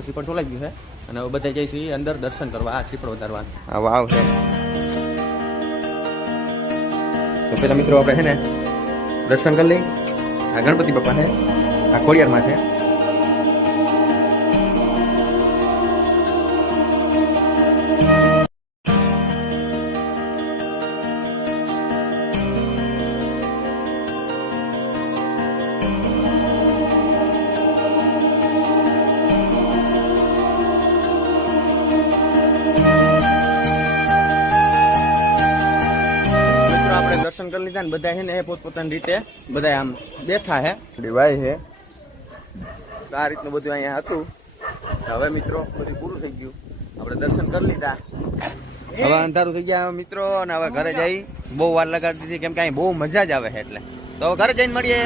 હતું શ્રીફળ છોલાઈ ગયું છે અને હવે બધા જઈશું અંદર દર્શન કરવા આ શ્રીફળ વધારવાનું આ વાવ છે તો પેલા મિત્રો આપણે છે ને દર્શન કરી લઈ આ ગણપતિ બાપા છે આ ખોડિયારમાં છે દર્શન કરી લીધા ને બધા છે ને પોતપોતાની રીતે બધા આમ બેઠા છે ભાઈ છે આ રીતનું બધું અહીંયા હતું હવે મિત્રો બધું પૂરું થઈ ગયું આપણે દર્શન કરી લીધા હવે અંધારું થઈ ગયા મિત્રો અને હવે ઘરે જઈ બહુ વાર લગાડી દીધી કેમ કે અહીં બહુ મજા જ આવે છે એટલે તો હવે ઘરે જઈને મળીએ